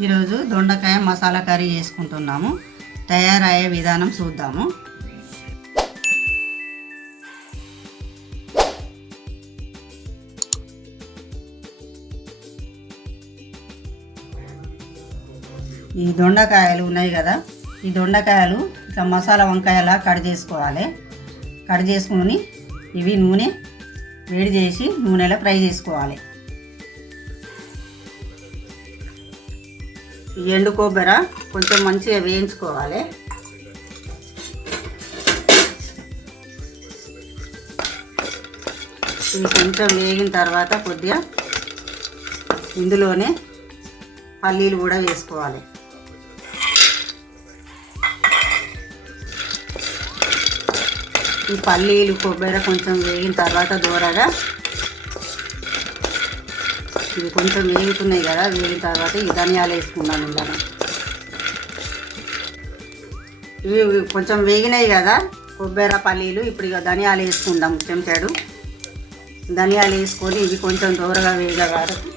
ఈరోజు దొండకాయ మసాలా కర్రీ చేసుకుంటున్నాము. తయారయ్యే విధానం చూద్దాము. ఈ దొండకాయలు ఉన్నాయి కదా ఈ దొండకాయలు ఇట్లా మసాలా వంకాయలా కట్ చేసుకోవాలి. కట్ చేసుకుని ఇవి నూనె వేడి చేసి నూనెలో ఫ్రై చేసుకోవాలి. ఎండు కొబ్బరి కొంచెం మంచిగా వేయించుకోవాలి. ఇవి కొంచెం వేగిన తర్వాత కొద్దిగా ఇందులోనే పల్లీలు కూడా వేసుకోవాలి. ఈ పల్లీలు కొబ్బరి కొంచెం వేగిన తర్వాత దూరగా ఇవి కొంచెం వేగుతున్నాయి కదా వేగిన తర్వాత ఈ ధనియాలు వేసుకున్నాం ఇందులో ఇవి కొంచెం వేగినాయి కదా కొబ్బరి పల్లీలు ఇప్పుడు ఇక ధనియాలు వేసుకుందాం చెంచాడు. ధనియాలు వేసుకొని ఇవి కొంచెం దూరగా వేగ వరకు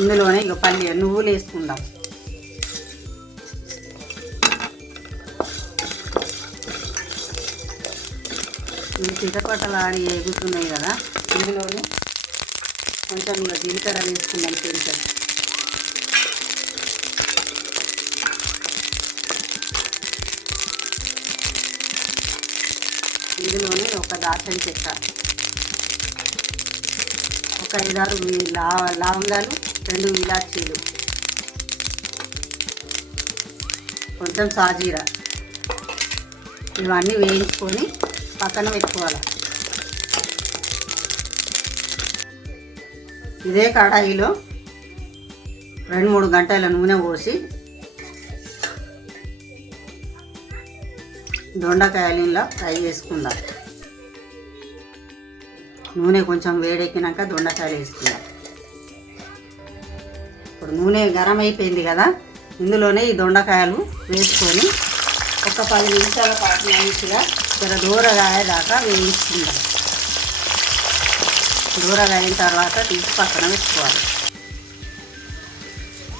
ఇందులోనే ఇక పల్లి నువ్వులు వేసుకుందాం. ఇవి చిటపటలాడి ఎగుతున్నాయి కదా ఇందులోనే కొంచెం ఇక జీలకర్ర వేసుకుందాం కొంచెం. ఇందులోనే ఒక దాల్చిన చెక్క ఒక ఐదారు లా లవంగాలు రెండు ఇలాచీలు కొంచెం సాజీరా. ఇవన్నీ వేయించుకొని పక్కన పెట్టుకోవాలి. ఇదే కడాయిలో రెండు మూడు గంటల నూనె పోసి దొండకాయలు ఫ్రై చేసుకుందాం. నూనె కొంచెం వేడెక్కినాక దొండకాయలు వేసుకుందాం. ఇప్పుడు నూనె గరం అయిపోయింది కదా ఇందులోనే ఈ దొండకాయలు వేసుకొని ఒక పది నిమిషాల పాటు మంచిగా జర దూరగాయ దాకా వేయించుకుందాం. దూరగా అయిన తర్వాత తీసి పక్కన పెట్టుకోవాలి.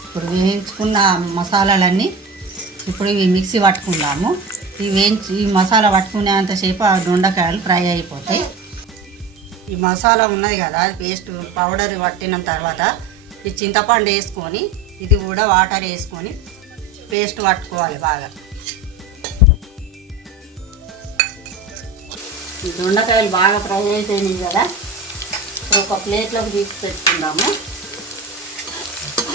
ఇప్పుడు వేయించుకున్న మసాలాలన్నీ ఇప్పుడు ఇవి మిక్సీ పట్టుకుందాము. ఇవి వేయించి ఈ మసాలా పట్టుకునేంతసేపు ఆ దొండకాయలు ఫ్రై అయిపోతాయి. ఈ మసాలా ఉన్నది కదా పేస్ట్ పౌడర్ పట్టిన తర్వాత ఈ చింతపండు వేసుకొని ఇది కూడా వాటర్ వేసుకొని పేస్ట్ పట్టుకోవాలి బాగా. ఈ దొండకాయలు బాగా ఫ్రై అయిపోయినాయి కదా. ఇప్పుడు ఒక ప్లేట్లోకి తీసి పెట్టుకుందాము.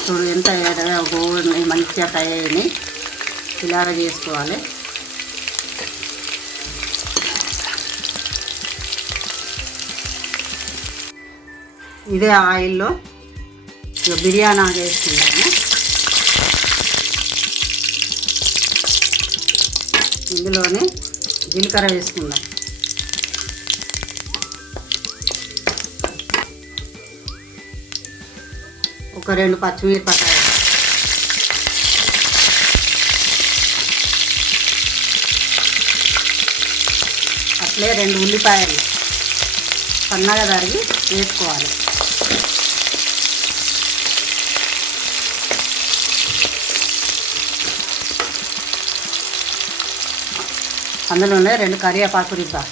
చూడు ఎంత ఎర్రగా గోల్డ్ మంచిగా ఫ్రై అయినాయి. ఇలాగ చేసుకోవాలి. ఇదే ఆయిల్లో ఇక బిర్యానీ వేసుకుంటాము ఇందులోనే జీలకర్ర వేసుకుందాం. ఒక రెండు పచ్చిమిరపకాయలు. అట్లే రెండు ఉల్లిపాయలు సన్నగా తరిగి వేసుకోవాలి. అందులోనే రెండు కరివేపాకు రిబ్బా.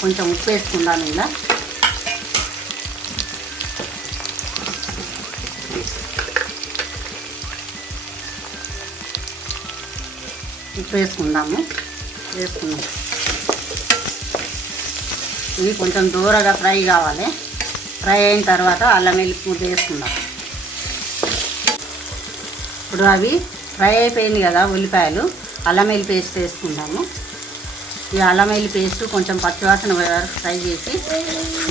కొంచెం ఉప్పు వేసుకుందాం ఇలా. ఉప్పు వేసుకుందాము. వేసుకుందాం. ఇవి కొంచెం దూరగా ఫ్రై కావాలి. ఫ్రై అయిన తర్వాత అల్లం వెల్లుల్లి పూజ వేసుకుందాం. ఇప్పుడు అవి ఫ్రై అయిపోయింది కదా ఉల్లిపాయలు. అల్లం వెల్లి పేస్ట్ వేసుకుందాము. ఈ అల్లం వెల్లి పేస్ట్ కొంచెం పచ్చివాసన వరకు ఫ్రై చేసి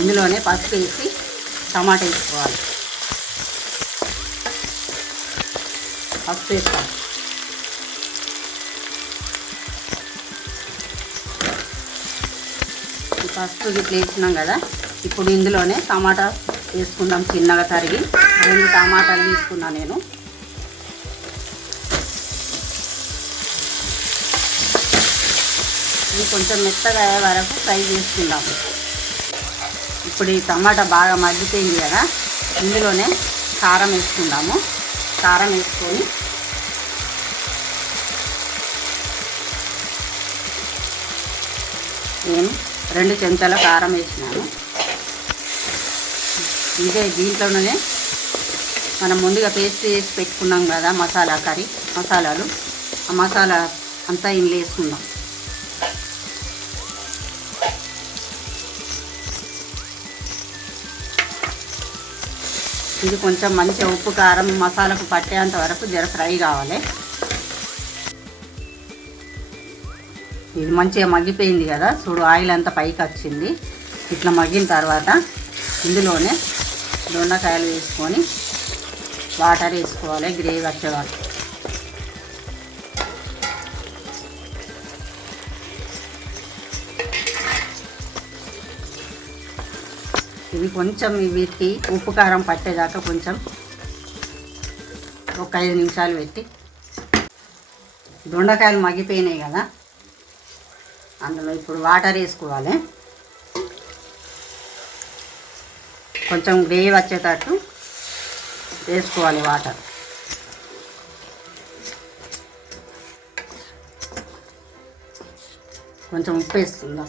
ఇందులోనే పసుపు వేసి టమాటా వేసుకోవాలి. పసుపు వేసుకోవాలి. ఈ పసుపు ఇట్లా వేసినాం కదా ఇప్పుడు ఇందులోనే టమాటా వేసుకుందాం చిన్నగా తరిగి. రెండు టమాటాలు తీసుకున్నా నేను. ఇది కొంచెం మెత్తగా అయ్యే వరకు ఫ్రై చేసుకుందాం. ఇప్పుడు ఈ టమాటా బాగా మగ్గిపోయింది కదా ఇందులోనే కారం వేసుకుందాము. కారం వేసుకొని నేను రెండు చెంచాల కారం వేసినాను. ఇదే దీంట్లోనే మనం ముందుగా పేస్ట్ చేసి పెట్టుకున్నాం కదా మసాలా కర్రీ మసాలాలు. ఆ మసాలా అంతా ఇందులో వేసుకుందాం. ఇది కొంచెం మంచిగా ఉప్పు కారం మసాలకు పట్టేంత వరకు జర ఫ్రై కావాలి. ఇది మంచిగా మగ్గిపోయింది కదా చూడు ఆయిల్ అంతా పైకి వచ్చింది. ఇట్లా మగ్గిన తర్వాత ఇందులోనే దొండకాయలు వేసుకొని వాటర్ వేసుకోవాలి గ్రేవీ వచ్చేవాళ్ళు. ఇవి కొంచెం వీటికి ఉప్పు కారం పట్టేదాకా కొంచెం ఒక ఐదు నిమిషాలు పెట్టి. దొండకాయలు మగ్గిపోయినాయి కదా అందులో ఇప్పుడు వాటర్ వేసుకోవాలి. కొంచెం గ్రేవీ వచ్చేటట్టు వేసుకోవాలి వాటర్. కొంచెం ఉప్పు వేసుకుందాం.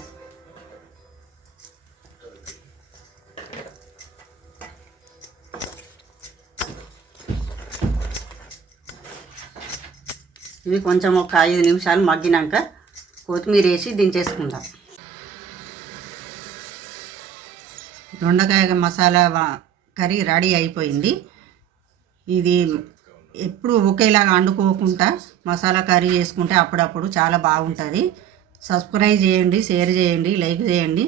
ఇవి కొంచెం ఒక ఐదు నిమిషాలు మగ్గినాక కొత్తిమీర వేసి దించేసుకుందాం. దొండకాయ మసాలా కర్రీ రెడీ అయిపోయింది. ఇది ఎప్పుడు ఒకేలాగా వండుకోకుండా మసాలా కర్రీ చేసుకుంటే అప్పుడప్పుడు చాలా బాగుంటుంది. సబ్స్క్రైబ్ చేయండి షేర్ చేయండి లైక్ చేయండి.